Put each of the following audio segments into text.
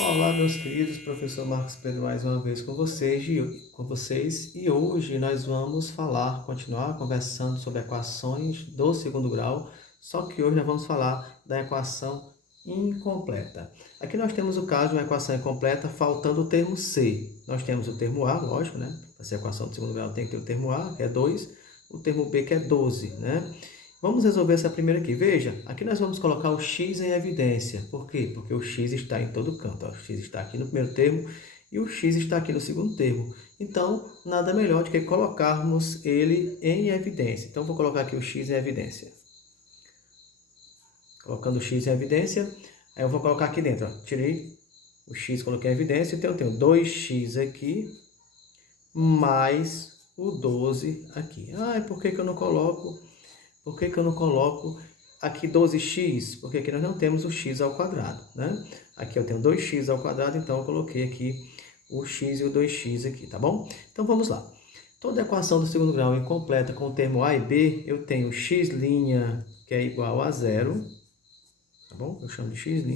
Olá, meus queridos, professor Marcos Pedro mais uma vez e hoje nós vamos continuar conversando sobre equações do segundo grau, só que hoje nós vamos falar da equação incompleta. Aqui nós temos o caso de uma equação incompleta faltando o termo C. Nós temos o termo A, lógico, né? Para ser equação do segundo grau tem que ter o termo A, que é 2, o termo B, que é 12, né? Vamos resolver essa primeira aqui. Veja, aqui nós vamos colocar o x em evidência. Por quê? Porque o x está em todo canto. Ó. O x está aqui no primeiro termo e o x está aqui no segundo termo. Então, nada melhor do que colocarmos ele em evidência. Então, vou colocar aqui o x em evidência. Colocando o x em evidência, aí eu vou colocar aqui dentro. Ó. Tirei o x, coloquei em evidência. Então, eu tenho 2x aqui mais o 12 aqui. Ah, e por que eu não coloco... Por que eu não coloco aqui 12x? Porque aqui nós não temos o x ao quadrado, né? Aqui eu tenho 2x ao quadrado, então eu coloquei aqui o x e o 2x aqui, tá bom? Então vamos lá. Toda equação do segundo grau incompleta com o termo a e b, eu tenho x', que é igual a zero, tá bom? Eu chamo de x'.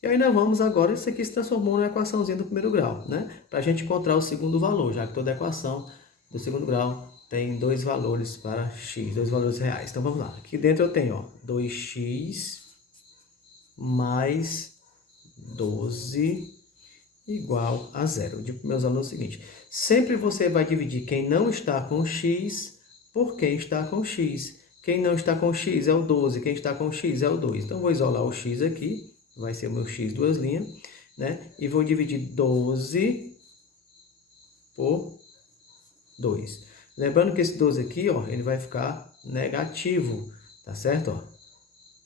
E aí nós vamos agora, isso aqui se transformou numa equaçãozinha do primeiro grau, né? Para a gente encontrar o segundo valor, já que toda equação do segundo grau tem dois valores para x, dois valores reais. Então vamos lá. Aqui dentro eu tenho, ó, 2x mais 12 igual a zero. Eu digo para meus alunos o seguinte: sempre você vai dividir quem não está com x por quem está com x. Quem não está com x é o 12, quem está com x é o 2. Então, vou isolar o x aqui, vai ser o meu x duas linhas, né? E vou dividir 12 por 2. Lembrando que esse 12 aqui, ó, ele vai ficar negativo, tá certo? Ó?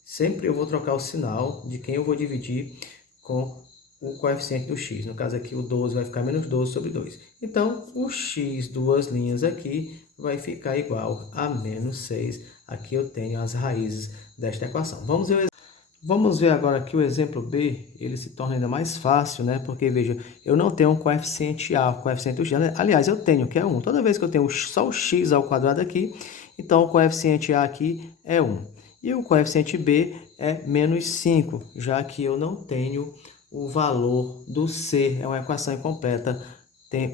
Sempre eu vou trocar o sinal de quem eu vou dividir com o coeficiente do x. No caso aqui, o 12 vai ficar menos 12 sobre 2. Então, o x duas linhas aqui vai ficar igual a menos 6. Aqui eu tenho as raízes desta equação. Vamos ver agora aqui o exemplo B, ele se torna ainda mais fácil, né? Porque, veja, eu não tenho um coeficiente A, o coeficiente do x. Aliás, eu tenho, que é 1. Toda vez que eu tenho só o x ao quadrado aqui, então o coeficiente A aqui é 1. E o coeficiente B é menos 5, já que eu não tenho o valor do C. É uma equação incompleta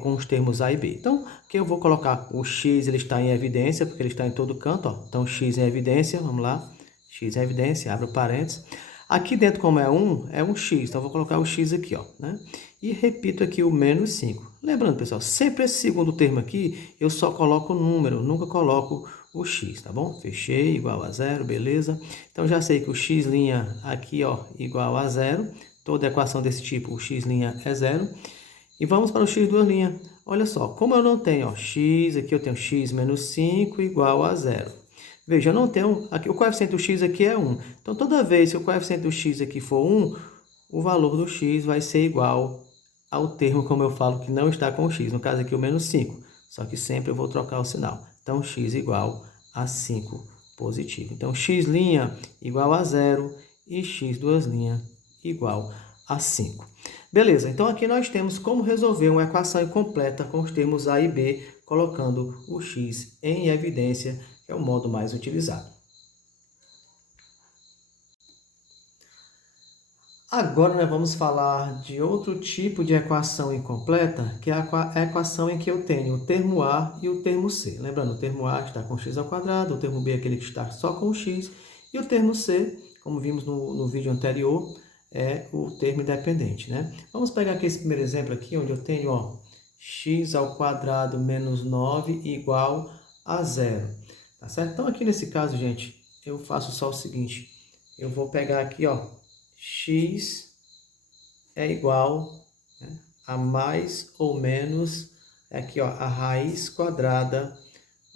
com os termos A e B. Então, aqui eu vou colocar o x, ele está em evidência, porque ele está em todo canto. Ó. Então, x em evidência, vamos lá. X em evidência, abre o parênteses. Aqui dentro, como é um x, então eu vou colocar o x aqui, ó, né? E repito aqui o menos 5. Lembrando, pessoal, sempre esse segundo termo aqui, eu só coloco o número, nunca coloco o x, tá bom? Fechei, igual a zero, beleza? Então, já sei que o x' aqui, ó, igual a zero. Toda equação desse tipo, o x' é zero. E vamos para o x duas linhas. Olha só, como eu não tenho, ó, x, aqui eu tenho x menos 5 igual a zero. Veja, eu não tenho... Aqui, o coeficiente do x aqui é 1. Então, toda vez que o coeficiente do x aqui for 1, o valor do x vai ser igual ao termo, como eu falo, que não está com o x. No caso aqui, o menos 5. Só que sempre eu vou trocar o sinal. Então, x igual a 5 positivo. Então, x' igual a 0 e x duas linhas igual a 5. Beleza, então aqui nós temos como resolver uma equação incompleta com os termos A e B, colocando o x em evidência, que é o modo mais utilizado. Agora nós vamos falar de outro tipo de equação incompleta, que é a equação em que eu tenho o termo A e o termo C. Lembrando, o termo A está com x ao quadrado, o termo B é aquele que está só com x, e o termo C, como vimos no vídeo anterior, é o termo independente, né? Vamos pegar aqui esse primeiro exemplo aqui, onde eu tenho, ó, x ao quadrado menos 9 igual a zero. Tá certo? Então, aqui nesse caso, gente, eu faço só o seguinte. Eu vou pegar aqui, ó, x é igual, né, a mais ou menos, aqui, ó, a raiz quadrada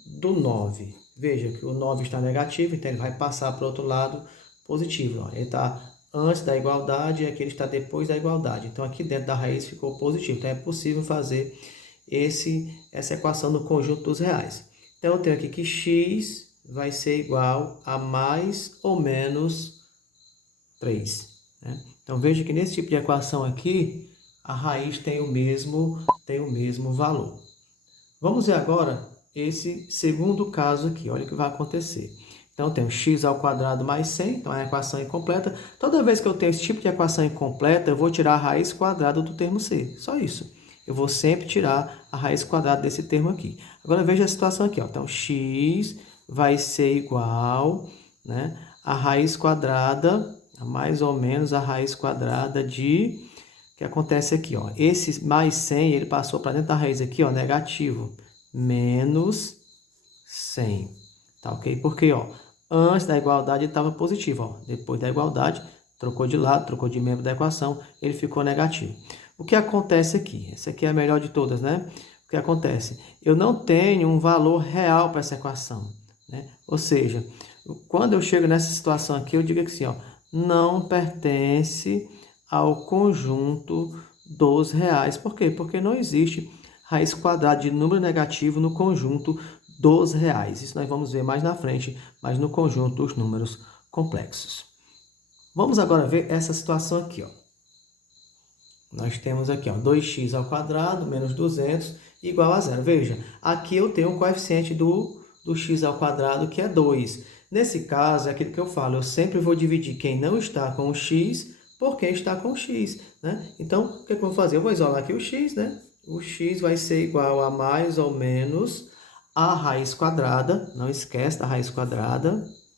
do 9. Veja que o 9 está negativo, então ele vai passar para o outro lado positivo. Ó. Ele está antes da igualdade e aqui ele está depois da igualdade. Então, aqui dentro da raiz ficou positivo. Então, é possível fazer essa equação no conjunto dos reais. Então, eu tenho aqui que x vai ser igual a mais ou menos 3. Né? Então, veja que nesse tipo de equação aqui, a raiz tem o mesmo valor. Vamos ver agora esse segundo caso aqui. Olha o que vai acontecer. Então, eu tenho x ao quadrado mais 100, então é a equação incompleta. Toda vez que eu tenho esse tipo de equação incompleta, eu vou tirar a raiz quadrada do termo c. Só isso. Eu vou sempre tirar a raiz quadrada desse termo aqui. Agora, veja a situação aqui. Ó. Então, x vai ser igual, né, a raiz quadrada, mais ou menos a raiz quadrada de... O que acontece aqui? Ó, esse mais 100, ele passou para dentro da raiz aqui, ó, negativo. Menos 100. Tá ok? Porque, ó, antes da igualdade ele estava positivo, ó. Depois da igualdade, trocou de lado, trocou de membro da equação, ele ficou negativo. O que acontece aqui? Essa aqui é a melhor de todas, né? O que acontece? Eu não tenho um valor real para essa equação, né? Ou seja, quando eu chego nessa situação aqui, eu digo assim, ó, não pertence ao conjunto dos reais. Por quê? Porque não existe raiz quadrada de número negativo no conjunto dos reais. Isso nós vamos ver mais na frente, mas no conjunto dos números complexos. Vamos agora ver essa situação aqui, ó. Nós temos aqui, ó, 2x ao quadrado menos 200 igual a zero. Veja, aqui eu tenho um coeficiente do x ao quadrado, que é 2. Nesse caso, é aquilo que eu falo, eu sempre vou dividir quem não está com o x por quem está com o x, né? Então, o que eu vou fazer? Eu vou isolar aqui o x, né? O x vai ser igual a mais ou menos a raiz quadrada, não esquece da raiz quadrada,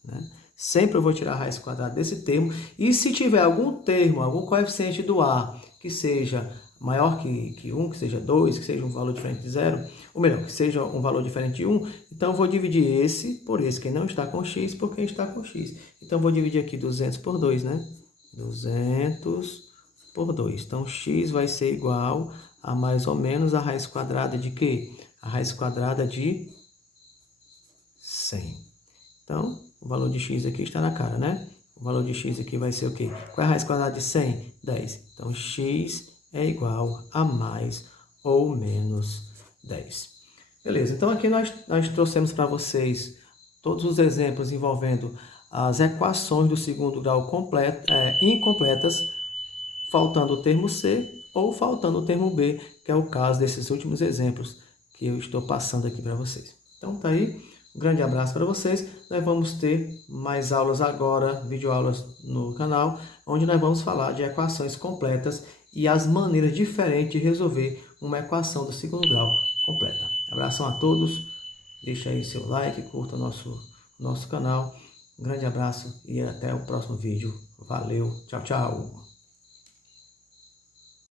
né? Sempre eu vou tirar a raiz quadrada desse termo. E se tiver algum termo, algum coeficiente do a que seja maior que 1, que seja 2, que seja um valor diferente de 0, ou melhor, que seja um valor diferente de 1, então eu vou dividir esse por esse, quem não está com x, por quem está com x. Então, eu vou dividir aqui 200 por 2, né? 200 por 2. Então, x vai ser igual a mais ou menos a raiz quadrada de quê? A raiz quadrada de 100. Então, o valor de x aqui está na cara, né? O valor de x aqui vai ser o quê? Qual é a raiz quadrada de 100? 10. Então, x é igual a mais ou menos 10. Beleza, então aqui nós trouxemos para vocês todos os exemplos envolvendo as equações do segundo grau incompletas, faltando o termo C ou faltando o termo B, que é o caso desses últimos exemplos que eu estou passando aqui para vocês. Então, tá aí. Um grande abraço para vocês. Nós vamos ter mais aulas agora, videoaulas no canal, onde nós vamos falar de equações completas e as maneiras diferentes de resolver uma equação do segundo grau completa. Abração a todos. Deixa aí seu like, curta o nosso canal. Um grande abraço e até o próximo vídeo. Valeu, tchau, tchau.